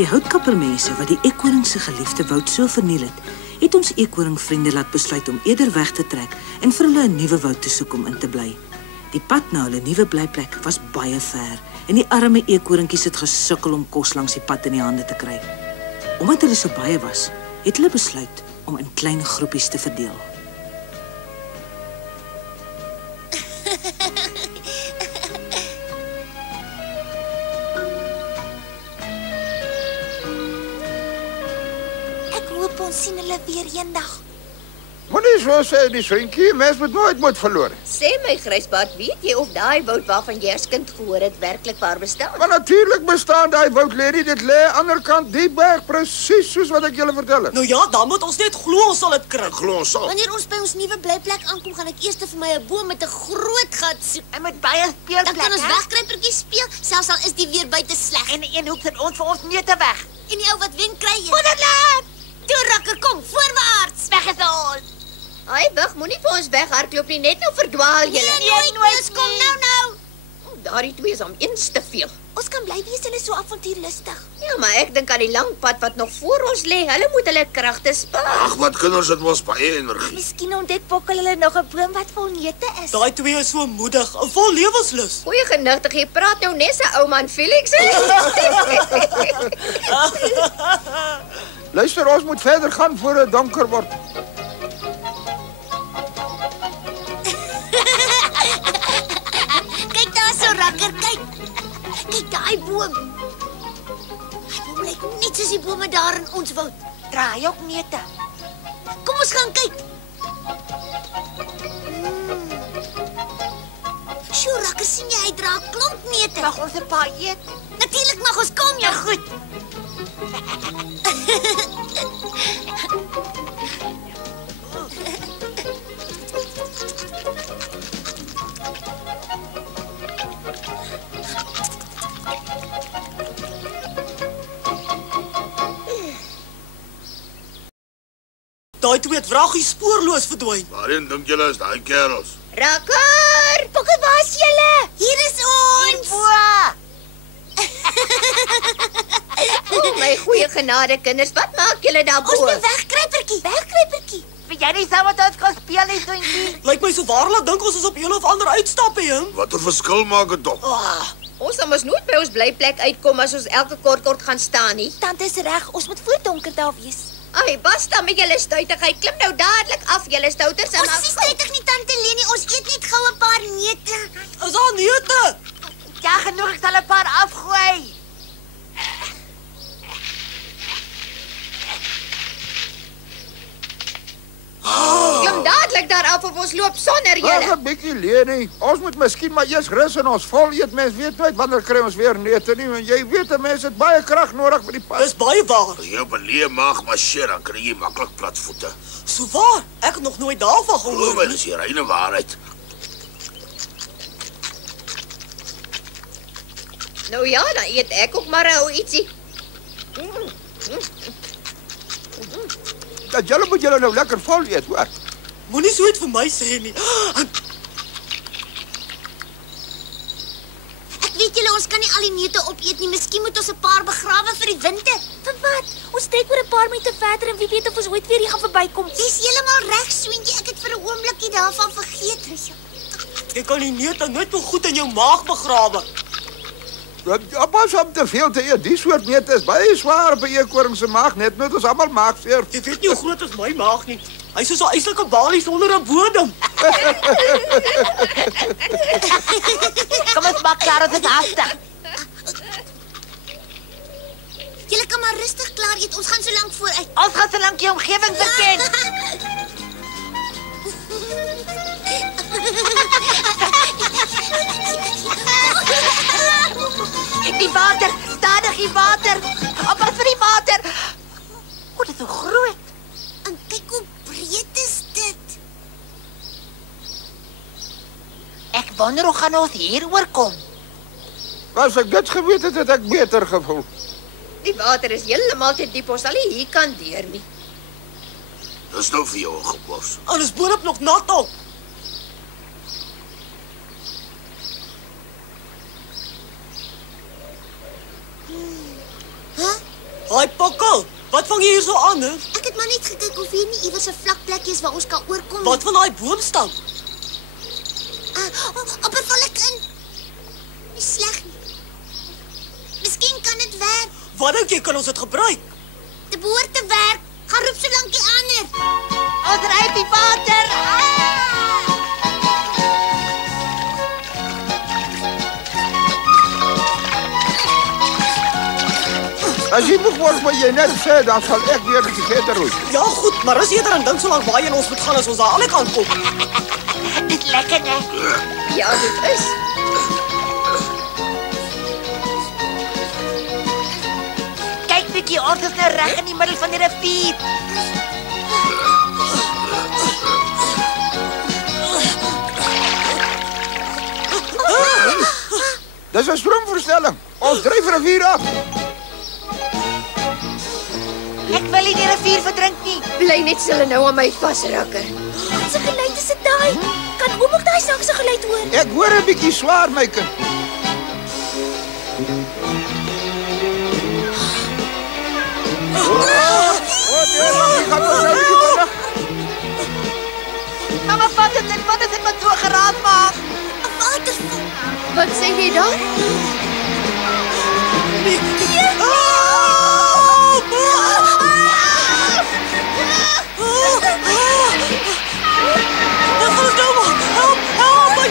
Die houtkappermense wat die eekoring se geliefde woud so verniel het ons eekoringvriende laat besluit om eerder weg te trek en vir hulle 'n nuwe woud te soek om in te bly. Die pad na hulle nuwe blyplek was baie ver en die arme eekoringkies het gesukkel om kos langs die pad in die hande te kry. Omdat hulle so baie was, het hulle besluit om in klein groepies te verdeel. Ek hoop ons sien hulle weer eendag. Moenie so sê nie, vriendjie, mens moet nooit moed verloor. Sê my Grysbart, weet jy of daai woud waarvan jy as kind gehoor het werklik waar bestaan? Maar natuurlik bestaan daai woud, Lady, dit lê aan die ander kant die berg, presies soos wat ek julle vertel het. Nou ja, dan moet ons net glo ons sal dit kry. Glo ons sal. Wanneer ons by ons nuwe blyplek aankom, gaan ek eers vir my 'n boom met 'n groot gat soek. En met baie speelplek. Dan kan ons wegkruipertjies speel, selfs al is die weer buite sleg. En een hoek sit ons vir ons neute weg. En die ou wat wen kry jy. Wonderland! Toe rakker, kom voorwaarts. Weg is ons. Ai, wag, moenie vir ons weghardloop nie, net nou verdwaal julle. Nee, nooit. Kom nou. Daardie twee is om eens te veel. Ons kan bly wees, hulle is so avontuurlustig. Ja, maar ek dink aan die lang pad wat nog voor ons lê. Hulle moet hulle kragte spaar. Ag, wat kinders het mos baie energie. Miskien ontdek Bokkel hulle nog 'n boom wat vol neute is. Daai twee is so moedig en vol lewenslus. Goeie genigtig, jy praat nou net 'n ou man Felix. Luister, ons moet verder gaan voor dit donker word. Kyk daar so rakker, kyk. Kyk daai boom. Hy boom lyk net soos die bome daar in ons woud. Draai ook neute. Kom ons gaan kyk. Sjoe, rakker, sien jy hy dra 'n klomp neute. Mag ons 'n paar eet? Natuurlik mag ons kom, ja goed. Daai twee het wraggie spoorloos verdwyn. Waarheen dink julle is daai kerels? Rakker! Bokkel, waar is julle? Hier is ons. O, my goeie genade kinders, wat maak julle daar bo? Ons moet wegkruipertjie. Wegkruipertjie. Wil jy nie saam met ons gaan speel nie, Soentjie? Lyk my so waarlik dink ons is op een of ander uitstappe, Jim. Watter verskil maak dit tog? Ons sal mos nooit by ons blyplek uitkom as ons elke kort gaan staan nie. Tante is reg, ons moet voor donker daar wees. Ai, basta met julle stuitigheid. Klim nou dadelik af, julle stouters. Ons is nie stuitig nie, Tante Leni. Ons eet net gou 'n paar neute. Is daar neute? Ja, genoeg, ek sal 'n paar afgooi. Klim dadelik daar af of ons loop sonder Wag julle. 'n bietjie, Leni. Ons moet miskien maar eers rus en ons vol eet. Mens weet nooit wanneer kry ons weer neute nie, want jy weet 'n mens het baie krag nodig vir die pad. Dis baie waar. As jy op 'n leë maag marcheer, dan kry jy maklik platvoete. So waar? Ek het nog nooit daarvan Glo gehoor my, nie. dis die reine waarheid. Nou ja, dan eet ek ook maar 'n ou ietsie. Dat julle moet julle nou lekker vol eet, hoor. Moenie so iets vir my sê nie. Ek weet julle, ons kan nie al die neute opeet nie. Miskien moet ons 'n paar begrawe vir die winter. Vir wat? Ons trek oor 'n paar minute verder en wie weet of ons ooit weer hier gaan verbykom. Dis heeltemal reg, Soentjie. Ek het vir 'n oombliekie daarvan vergeet. Jy kan die neute net nog goed in jou maag begrawe. Pas om te veel te eet. Die soort neute is baie swaar op 'n eekoring se maag, net moet ons almal maagseer. Jy weet nie hoe groot is my maag nie. Hy is so 'n eislike balie sonder 'n bodem. Kom ons maak klaar, dit is haastig. Julle kan maar rustig klaar eet. Ons gaan so lank vooruit. Ons gaan so lank die omgewing verken. Die water, stadig die water. Oppas vir die water. O, dit is so groot. En kyk hoe breed is dit. Ek wonder hoe gaan ons hier oorkom. As ek dit geweet het, het ek beter gevoel. Die water is heeltemal te diep, ons sal nie hier kan deur nie. Dis nou vir jou 'n gebors. Alles boonop nog nat op. Haai Pokkel, wat vang jy hier so aan, hè? Ek het maar net gekyk of hier nie iewers 'n vlak plekkie is waar ons kan oorkom. Wat van daai boomstam? Op 'n valk in. Nie sleg nie. Miskien kan dit werk. Wat dink jy kan ons dit gebruik? Dit behoort te werk. Gaan roep solank die ander. Ons ry die water. As jy moeg word wat jy net sê, dan sal ek weer 'n bietjie verder roei. Ja, goed, maar as eerder aan dink so lank waarheen ons moet gaan as ons daar aan die kant kom. Dit lekker, né? Ja, dit is. Kyk bietjie, ons is nou reg in die middel van die rivier. Dis 'n stroomverstelling. Ons dryf rivier af. Ek wil nie die rivier verdrink nie. Bly net hulle nou aan my vasrakker. Wat 'n geluid is dit daai? Kan oom ook daai snaakse geluid hoor? Ek hoor 'n bietjie swaar, my kind. Mama, wat is dit wat so geraak maak? 'n Waterval. Wat sê jy dan? Wat gaan ons nou maak? Help my!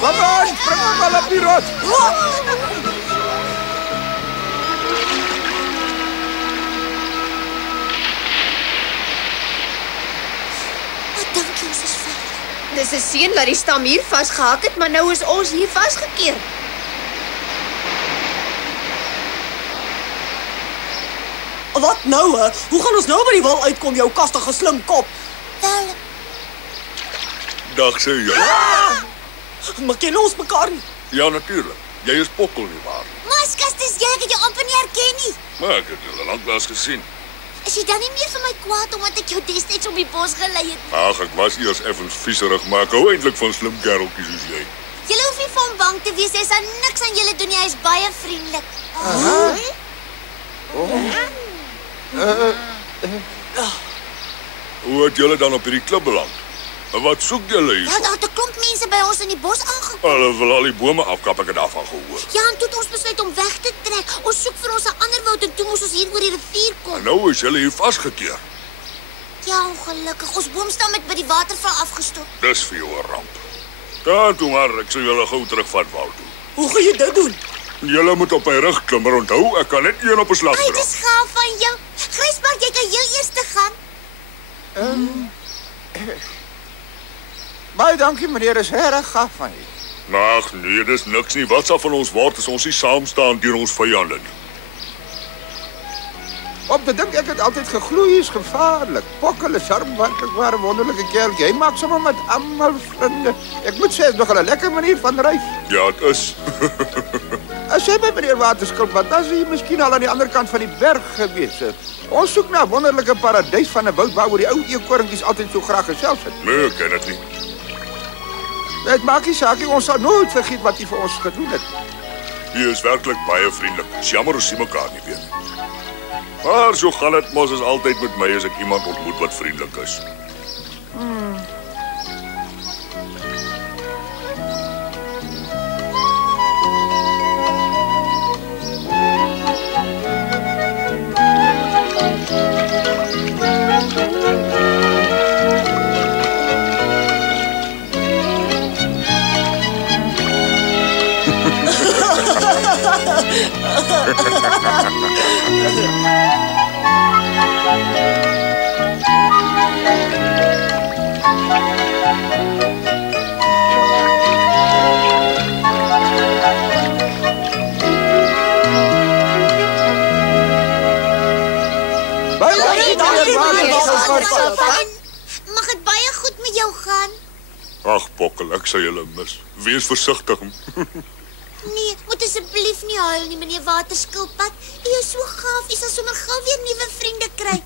Kom aan, spring maar op die rot. Dankie, ons is veilig. Dis 'n seën dat die stam hier vasgehak het, maar nou is ons hier vasgekeer. Wat nou, hè? Hoe gaan ons nou by die wal uitkom, jou kastige slim kop? Wel, Dag sê jy. Maar ken ons mekaar nie? Ja, natuurlik. Jy is Pokkel nie waar. Maskas, dis jy, ek het jou amper nie herken nie. Maar ek het julle lanklaas gesien. Is jy dan nie meer vir my kwaad omdat ek jou destyds op die bos gelei het? Ag, ek was eers effens vieserig, maar ek hou eintlik van slim kereltjies soos jy. Julle hoef nie van bang te wees, hy sal niks aan julle doen nie, hy is baie vriendelik. Hoe het julle dan op hierdie klip beland? En wat soek julle hier? Ja, daar het 'n klomp mense by ons in die bos aangekom. Hulle wil al die bome afkap, ek het daarvan gehoor. Ja, en toe het ons besluit om weg te trek. Ons soek vir ons 'n ander woud en toe moes ons hier oor die rivier kom. En nou is julle hier vasgekeer. Ja, ongelukkig. Ons boomstam het by die waterval afgestort. Dis vir jou 'n ramp. Daar toe maar, ek sal julle gou terugvat wou toe. Hoe gaan jy dit doen? Julle moet op my rug klim, maar onthou, ek kan net een op 'n slag Ai, dra. dis gaaf van jou. Grijsbart, jy kan heel eers te gaan. Baie dankie, meneer, is regtig gaaf van jy. Ag nee, dis niks nie. Wat sal van ons word as ons nie saam staan teen ons vyande nie? Op te dink ek het altyd geglo hy is gevaarlik. Pokkel is werklik waar 'n wonderlike kereltjie. Hy maak sommer met almal vriende. Ek moet sê, dit is nog 'n lekker manier van reis. Ja, dit is. As jy by meneer Waterskilpad, dan sou jy miskien al aan die ander kant van die berg gewees het. Ons soek na 'n wonderlike paradys van 'n woud waaroor die ou eekoringies altyd so graag gesels het. Nee, ek ken dit nie. Dit maak nie saak nie, ons sal nooit vergeet wat jy vir ons gedoen het. Jy is werklik baie vriendelik. Dis jammer ons sien mekaar nie weer nie. Maar so gaan dit mos is altyd met my as ek iemand ontmoet wat vriendelik is. Mag dit baie goed met jou gaan? Ag, Pokkel, ek sal julle mis. Wees versigtig. Nee, moet asseblief nie huil nie, meneer Waterskilpad. Jy is so gaaf, jy sal sommer gou weer nuwe vriende kry.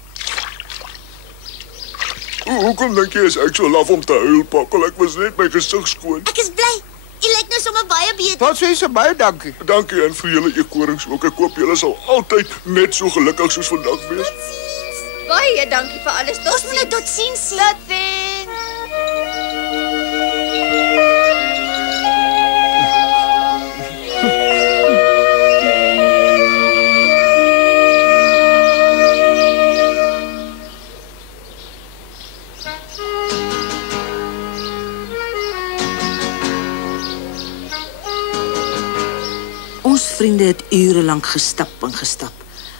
Hoekom dink jy is ek so laf om te huil, Pokkel? Ek was net my gesig skoon. Ek is bly. Jy lyk nou sommer baie beter. Tot sê baie dankie. Dankie en vir julle eekorings ook. Ek hoop julle sal altyd net so gelukkig soos vandag wees. Baie dankie vir alles. Ons moet nou totsiens sê. Ons vriende het ure lank gestap en gestap.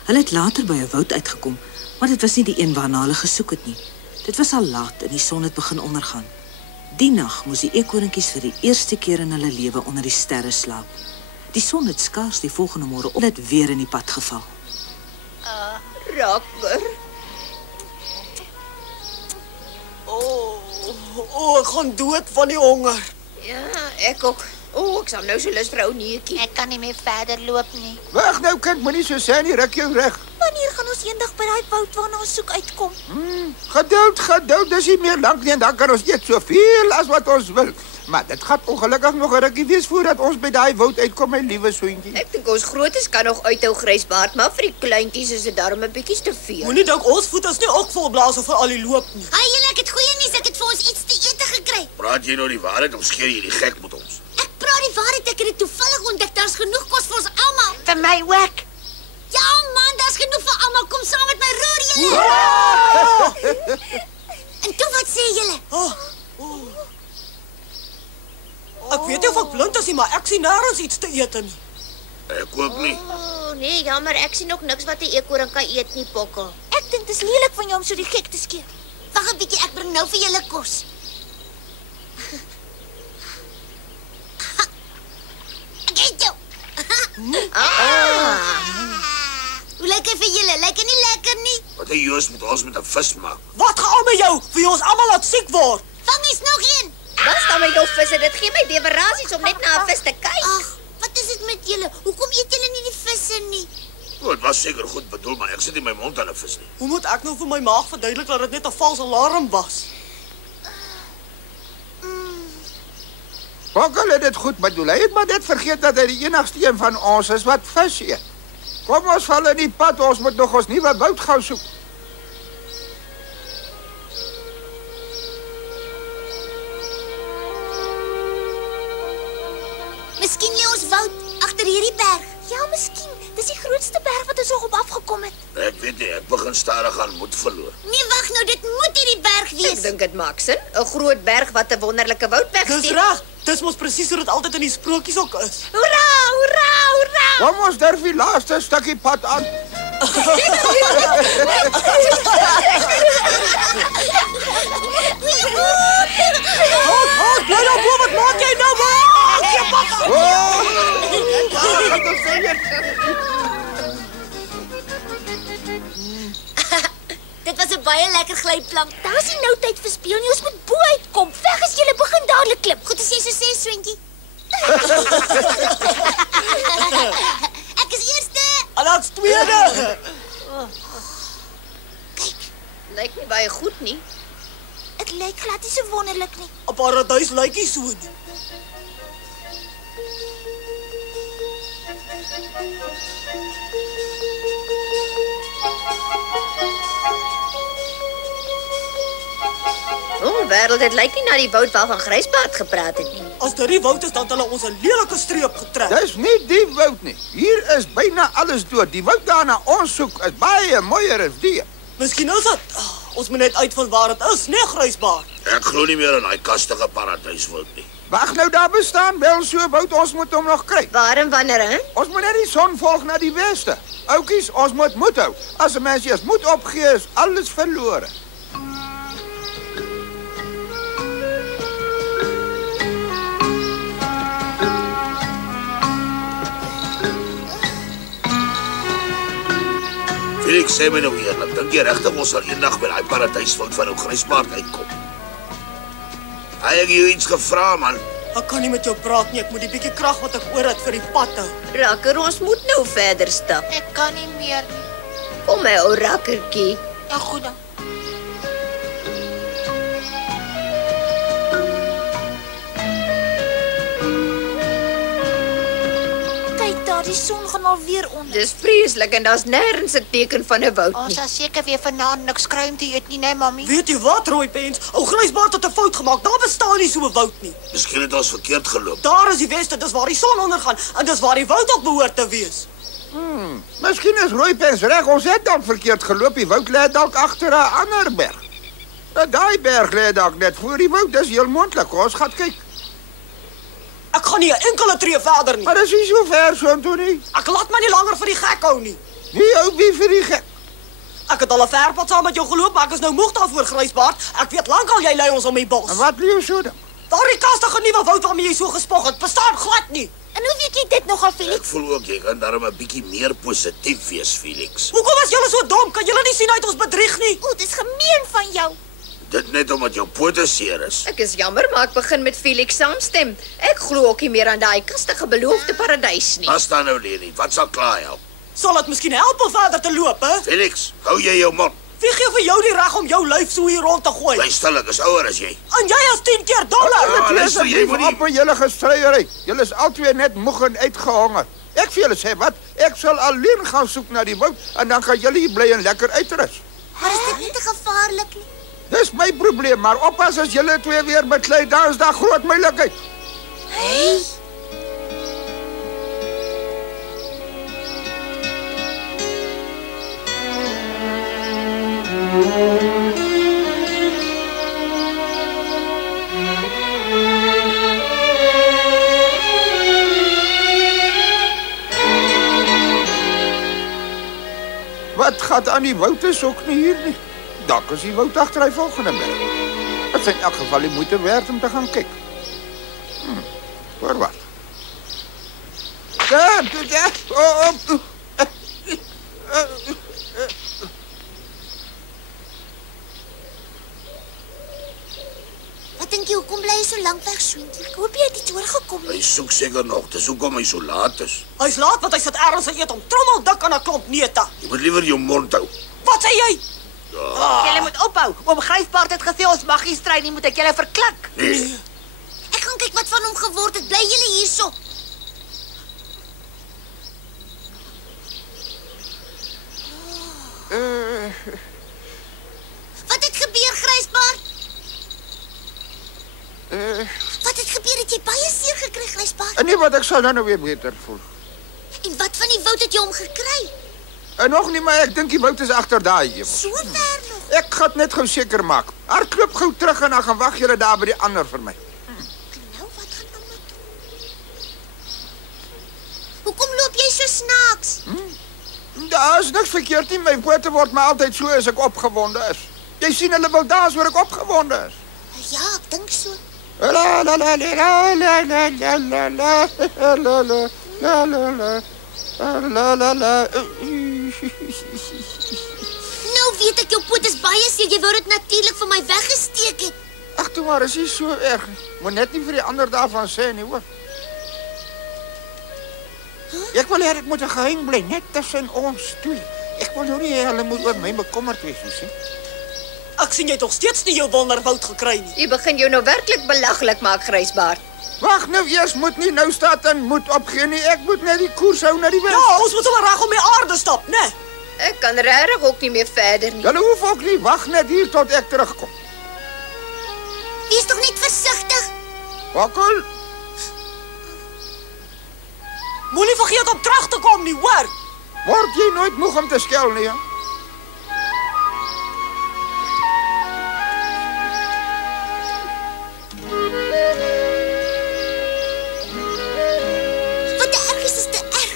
Hulle het later by 'n woud uitgekom, maar dit was nie die een waarna hulle gesoek het nie. Dit was al laat en die son het begin ondergaan. Die nag moes die eekorinkies vir die eerste keer in hulle lewe onder die sterre slaap. Die son het skaars die volgende môre op dit weer in die pad geval. Rakker. Ek gaan dood van die honger. Ja, ek ook. Ek sal nou so lus vir ou neutjie. Ek kan nie meer verder loop nie. Wag nou kind, moenie so sê nie, ruk jou reg. Wanneer gaan ons eendag by daai woud waarna ons soek uitkom? Geduld, dis nie meer lank nie en dan kan ons eet soveel as wat ons wil. Maar dit gaan ongelukkig nog 'n rukkie wees voordat ons by daai woud uitkom, my liewe soentjie. Ek dink ons grootes kan nog uithou Grysbaard, maar vir die kleintjies is dit darm 'n bietjie te veel. Moenie dink ons voet is nie ook vol blaas vir al die loop nie. Haai julle, ek het goeie nuus, ek het vir ons iets te ete gekry. Praat jy nou die waarheid of skeer jy die gek met ons? Ek praat die waarheid, ek het dit toevallig ontdek. Daar's genoeg kos vir ons almal. Vir my ook. Ja man, daar's genoeg vir almal. Kom saam met my, roer julle. En toe wat sê julle? Ek weet nie of ek blind is nie, maar ek sien nêrens iets te eet nie. Ek ook nie. Nee, jammer, ek sien ook niks wat 'n eekoring kan eet nie, Pokkel. Ek dink dit is lelik van jou om so die gek te skeer. Wag 'n bietjie, ek bring nou vir julle kos. Ek eet jou. Hoe lyk dit vir julle? Lyk dit nie lekker nie? Wat hy Joos met ons met 'n vis maak. Wat gaan met jou? Vir ons almal laat siek word. Vang eens nog een. Wat staan met jou visse? Dit gee my bewerasies om net na 'n vis te kyk. Ag, wat is dit met julle? Hoekom eet julle nie die visse nie? Dit was seker goed bedoel, maar ek sit nie my mond aan 'n vis nie. Hoe moet ek nou vir my maag verduidelik dat dit net 'n vals alarm was? Pokkel het dit goed bedoel. Hy het maar net vergeet dat hy die enigste een van ons is wat vis eet. Kom ons val in die pad, ons moet nog ons nuwe woud gou soek. Miskien lê ons woud agter hierdie berg. Ja, miskien. Dis die grootste berg wat ons nog op afgekom het. Ek weet nie, ek begin stadig aan moed verloor. Nee, wag nou, dit moet hierdie berg Ek wees. dink dit maak sin. 'n Groot berg wat 'n wonderlike woud Dis wegsteek. reg. Dis mos presies hoe dit altyd in die sprokies ook is. Hoera, hoera, hoera. Kom ons durf die laaste stukkie pad aan. Bly nou bo, wat maak jy nou? Dit was 'n baie lekker glyplank. Daar's nie nou tyd vir speel nie. Ons moet bo uitkom. Weg as jy begin dadelik klim. Goed as jy so sê, Swentjie. Ek is eerste. En dan's tweede. Lyk nie baie goed nie. Dit lyk glad nie so wonderlik nie. 'n Paradys lyk nie so nie. Wêreld, dit lyk nie na die woud waarvan Grysbaard gepraat het nie. As dit die woud is, dan het hulle ons 'n lelike streep getrek. Dis nie die woud nie. Hier is byna alles dood. Die woud daarna ons soek is baie mooier as die. Miskien is dit. Ons moet net uitvind waar dit is, nee, Grysbaard. Ek glo nie meer in daai kastige paradyswoud nie. Wag nou, daar bestaan wel so 'n woud, ons moet hom nog kry. Waar en wanneer, hè? Ons moet net die son volg na die weste. Oukies, ons moet moed hou. As 'n mens eers moed opgee, is alles verlore. Felix, sê my nou eerlik, dink jy regtig ons sal eendag by daai paradyswoud van ou Grysbaard uitkom? Hy het jou iets gevra, man. Ek kan nie met jou praat nie. Ek moet die bietjie krag wat ek oor het vir die pad hou. Rakker, ons moet nou verder stap. Ek kan nie meer nie. Kom my ou rakkertjie. Ja, goed dan. Ja, die son gaan alweer onder. Dis vreeslik en daar's nêrens 'n teken van 'n woud Ons nie. sal seker weer vanaand niks kruimte eet nie, né, mami? Weet jy wat, Rooipens? Ou Grysbaard het 'n fout gemaak. Daar bestaan nie so 'n woud nie. Miskien het ons verkeerd geloop. Daar is die weste, dis waar die son ondergaan en dis waar die woud ook behoort te wees. Miskien is Rooipens reg, ons het dalk verkeerd geloop. Die woud lê dalk agter 'n ander berg. Daai berg lê dalk net voor die woud, dis heel moontlik. Ons gaan kyk. Ek gaan nie 'n enkele tree verder nie. Maar dis nie so ver soontoe nie. Ek laat my nie langer vir die gek hou nie. Nie ou wie vir die gek. Ek het al 'n verpad saam met jou geloop, maar ek is nou moeg daarvoor, Grysbaard. Ek weet lankal jy lei ons om die bos. En wat lê jy so dan? Daardie kastige nuwe woud waarmee jy so gespog het, bestaan glad nie. En hoe weet jy dit nogal, Felix? Ek voel ook jy kan daarom 'n bietjie meer positief wees, Felix. Hoekom was julle so dom? Kan julle nie sien uit ons bedrieg nie? O, dis gemeen van jou. Dit net omdat jou pote seer is. Ek is jammer, maar ek begin met Felix saamstem. Ek glo ook nie meer aan daai kastige beloofde paradys nie. As dan nou Leni, wat sal klaar help? Sal dit miskien help om verder te loop, hè? Felix, hou jy jou mond. Wie gee vir jou die reg om jou lyf so hier rond te gooi? Bly stil, ek is ouer as jy. En jy is 10 keer doller. luister, jy moet nie- op met julle gestryery. Julle is albei net moeg en uitgehonger. Ek vir julle sê wat? Ek sal alleen gaan soek na die woud en dan gaan julle hier bly en lekker uitrus. Maar is dit nie te gevaarlik nie? Dis my probleem, maar oppas as julle twee weer beklei, dan is daar groot moeilikheid. Hey. Wat gaat aan die woud is ook nie hier nie. Dalk is die woud agter hy volgende berg. Dit is in elk geval die moeite werd om te gaan kyk. Hoor wat? Wat dink jy, hoekom bly jy so lank weg, Swintjie? Ek hoop jy het iets oorgekom Hy nie. soek seker nog, dis hoekom hy so laat is. Hy's laat want hy sit ergens en eet om trommeldik aan 'n klomp neute. Jy moet liewer jou mond hou. Wat sê jy? Julle moet ophou. Oom Grysbaard het gesê ons mag nie stry nie, moet ek julle verklik. Nee. Ek gaan kyk wat van hom geword het. Bly julle hierso. Wat het gebeur, Grysbaard? Wat het gebeur? Het jy baie seer gekry, Grysbaard? En nie wat ek sal dan nou weer beter voel. En wat van die woud het jy hom gekry? En nog nie, maar ek dink die woud is agter daai hemel. So ver nog. Ek gaan net gou seker maak. Hardloop gou terug en dan gaan wag julle daar by die ander vir my. Nou, wat gaan dan met? Hoekom loop jy so snaaks? Daar is niks verkeerd nie. My pote word maar altyd so as ek opgewonde is. Jy sien hulle wil dans waar ek opgewonde is. Ja, ek dink so. La la la la la la la la la la la la la la la la. Nou weet ek jou poot is baie seer. Jy wou dit natuurlik vir my weggesteek het. Ag toe maar, is nie so erg. Moet net nie vir die ander daarvan sê nie, hoor. Ek wil hê dit moet 'n geheim bly, net tussen ons twee. Ek wil nou nie hê hulle moet oor my bekommerd wees nie, sien? Ek sien jy het nog steeds nie jou wonderwoud gekry nie. Jy begin jou nou werklik belaglik maak, Grysbaard. Wag nou eers, moet nie nou staan en moet opgee nie. Ek moet net die koers hou na die weg. Ja, ons moet sommer reg om die aarde stap, né? Ek kan regtig ook nie meer verder nie. Julle hoef ook nie wag net hier tot ek terugkom. Wees tog net versigtig. Wakkel. Moenie vergeet om terug te kom nie, hoor? Word jy nooit moeg om te skel nie, hè? Wat erg is te erg.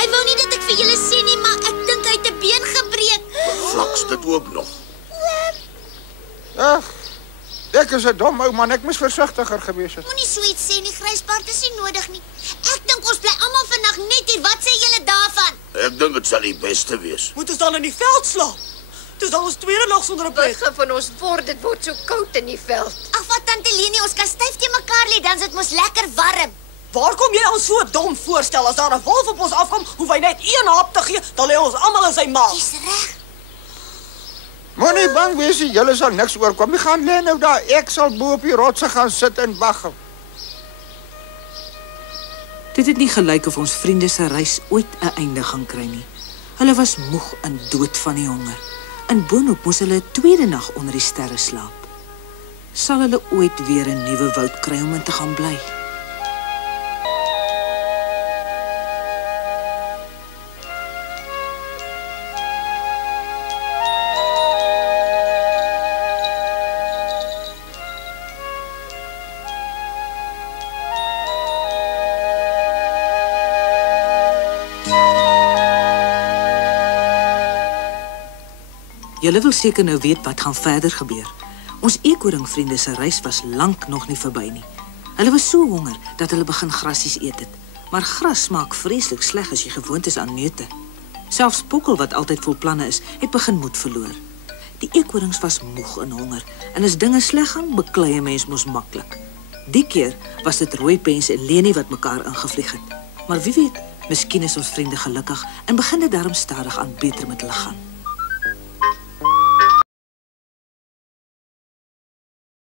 Hy wou nie dat ek vir julle sê nie, maar ek dink hy het 'n been gebreek. Flaks dit ook nog. Ag, ek is 'n dom ou man, ek moes versigtiger gewees het. Moenie so iets sê nie, Grysbaard, dis nie nodig nie. Ek dink ons bly almal vandag net hier. Wat sê julle daarvan? Ek dink dit sal die beste wees. Moet ons dan in die veld slaap? Dis al ons tweede nag sonder 'n Wat bed. gaan van ons word? Dit word so koud in die veld. Ag, wat tante Leni, ons kan styf teen mekaar lê, dan is dit mos lekker warm. Waar kom jy ons so dom voorstel? As daar 'n wolf op ons afkom, hoef hy net een hap te gee, dan lê ons almal in sy maag. Jy's reg. Moenie bang wees nie, julle sal niks oorkom. Jy gaan lê nou daar. Ek sal bo op die rotse gaan sit en wag. Dit het nie gelyk of ons vriende se reis ooit 'n einde gaan kry nie. Hulle was moeg en dood van die honger. En boonop moes hulle 'n tweede nag onder die sterre slaap. Sal hulle ooit weer 'n nuwe woud kry om in te gaan bly? Julle wil seker nou weet wat gaan verder gebeur. Ons eekoringvriende se reis was lank nog nie verby nie. Hulle was so honger dat hulle begin grasies eet het. Maar gras smaak vreeslik sleg as jy gewoond is aan neute. Selfs Pokkel, wat altyd vol planne is, het begin moed verloor. Die eekorings was moeg en honger, en as dinge sleg gaan, beklei 'n mens mos maklik. Die keer was dit Rooipens en Leni wat mekaar ingevlieg het. Maar wie weet, miskien is ons vriende gelukkig en begin dit darm stadig aan beter met hulle gaan.